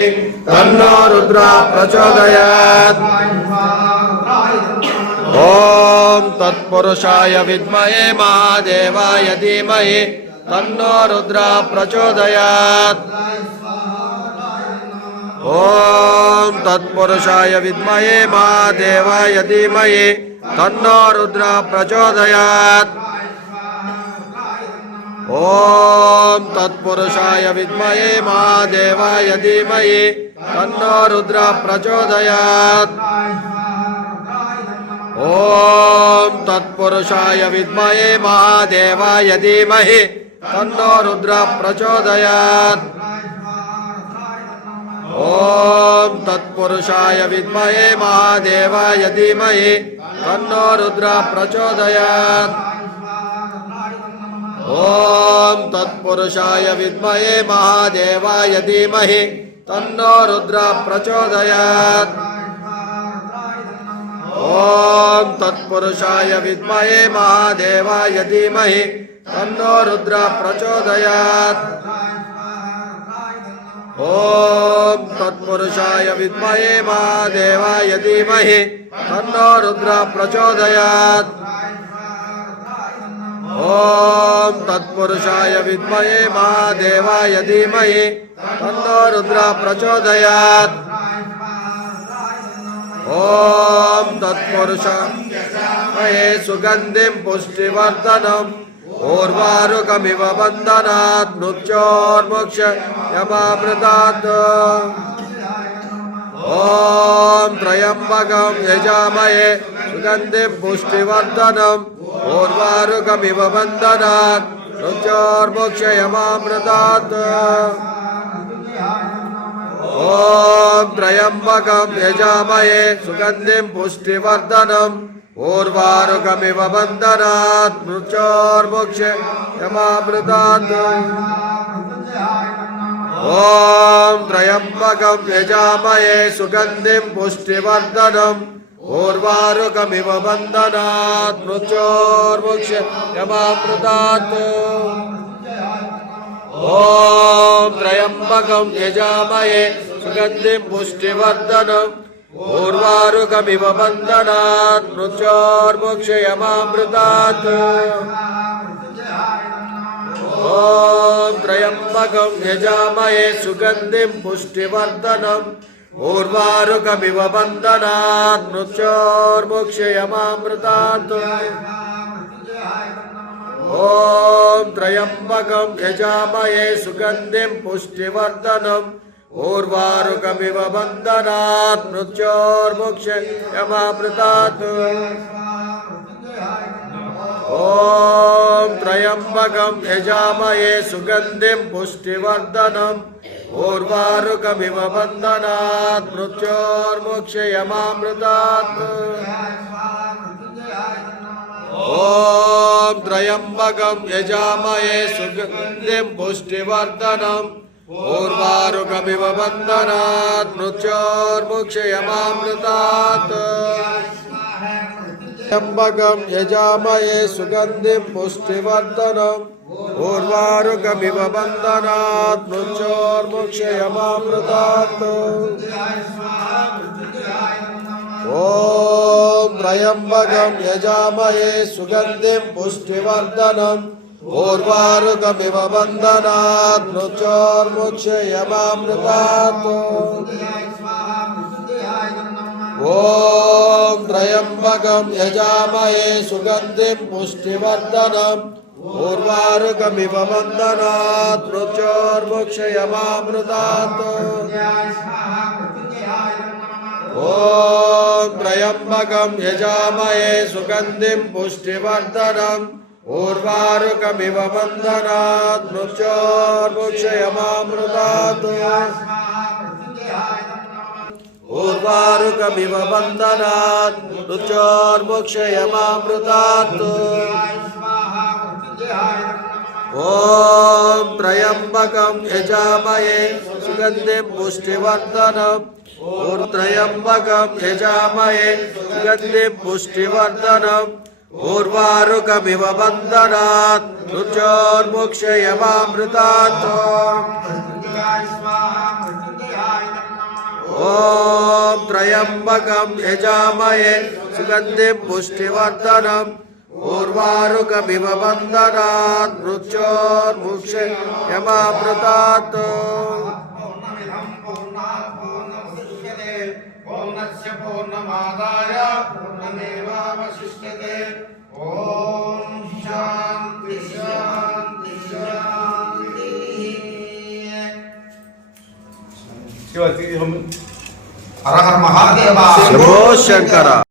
तन्नो रुद्र प्रचोदयात्। ओम तत्पुरुषाय विद्महे महादेवाय धीमहि तन्नो रुद्र प्रचोदयात्। ओम तत्पुरुषाय विद्महे महादेवाय धीमहि तन्नो रुद्र प्रचोदयात्। ओम तत्पुरुषाय विद्महे महादेवाय धीमहि तन्नो रुद्र प्रचोदयात्। ओम तत्पुरुषाय विद्महे महादेवाय धीमहि तन्नो रुद्र प्रचोदयात्। ओम तत्पुरुषाय विद्महे महादेवाय धीमहि तन्नो रुद्र प्रचोदयात्। ओम तत्पुरुषाय विद्महे महादेवाय धीमहि तन्नो रुद्र प्रचोदयात्। ओम तत्पुरुषाय विद्महे महादेवाय धीमहि तन्नो रुद्र प्रचोदयात्। ओम तत्पुरुषाय विद्महे महादेवाय धीमहि तन्नो रुद्र प्रचोदयात्। ओम तत्पुरुषाय विद्महे महादेवाय धीमहि तन्नो रुद्र प्रचोदयात्। ओम तत्पुरुषाय सुगंधिं पुष्टिवर्धनम् उर्वारुकमिव बन्धनात् मृत्योर्मोक्षयमामृतात्। ओम त्र्यंबकं यजामहे सुगंधिं पुष्टिवर्धनम् उर्वारुकमिव बन्धनात् मृत्योर्मोक्षयमामृतात्। ओम त्र्यंबकं यजामहे सुगंधिं पुष्टिवर्धनम् उर्वारुकमिव बन्धनात् मृत्योर्मोक्षयमामृतात्। ओम त्र्यंबकं यजामहे सुगंधिं पुष्टिवर्धनम् उर्वारुकमिव बन्धनात् मृत्योर्मोक्षयमामृतात्। ओम त्र्यंबकं यजामहे सुगंधिं पुष्टिवर्धनम् उर्वारुकमिव बन्धनात् मृत्योर्मोक्षयमामृतात्। ओम त्र्यंबकं यजामहे सुगंधिं पुष्टिवर्धनम् उर्वारुकमिव बन्धनात् मृत्योर्मोक्षयमामृतात्। ओम त्र्यंबकं यजामहे सुगंधिं पुष्टिवर्धनम् उर्वारुकमिव बन्धनात् मृत्योर्मोक्षयमामृतात्। ओम त्र्यंबकं यजामहे सुगंधिं पुष्टिवर्धनम् उर्वारुकमिव बन्धनात् मृत्योर्मोक्षयमामृतात्। ओम त्र्यंबकं यजामहे सुगंधिं पुष्टिवर्धनम् उर्वारुकमिव बन्धनात् मृत्योर्मोक्षयमामृतात्। त्र्यंबकं यजामहे सुगंधिं पुष्टिवर्धनम् उर्वारुकमिव बन्धनात् मृत्योर्मोक्षयमामृतात्। ओम त्र्यंबकं यजामहे सुगंधिं पुष्टिवर्धनम् उर्वारुकमिव बन्धनात् मृत्योर्मोक्षयमामृतात्। ओम त्र्यंबकं यजामहे सुगंधिं पुष्टिवर्धनम् उर्वारुकमिव बन्धनात् मृत्योर्मोक्षयमामृतात्। ओम त्र्यंबकं यजामहे सुगंधिं पुष्टिवर्धनम् उर्वारुकमिव बन्धनात् मृत्योर्मोक्षयमामृतात्। उर्वारुकमिव बन्धनात् मृत्योर्मोक्षयमामृतात्। ओम त्र्यंबकं यजामहे सुगंधिं पुष्टिवर्धनम् त्र्यंबकं यजामहे सुगंधिं पुष्टिवर्धनम् उर्वारुकमिव बन्धनात् मृत्योर्मोक्षयमामृतात्। त्र्यम्बकं यजामहे सुगन्धिं पुष्टिवर्धनम् उर्वारुकमिव बन्धनात् मृत्योर्मुक्षे यमामृतात् पूर्णस्य पूर्णमादाय पूर्णमेवावशिष्यते। ओम शांति शांति शांति। हर हर महादेव। शंभो शंकर।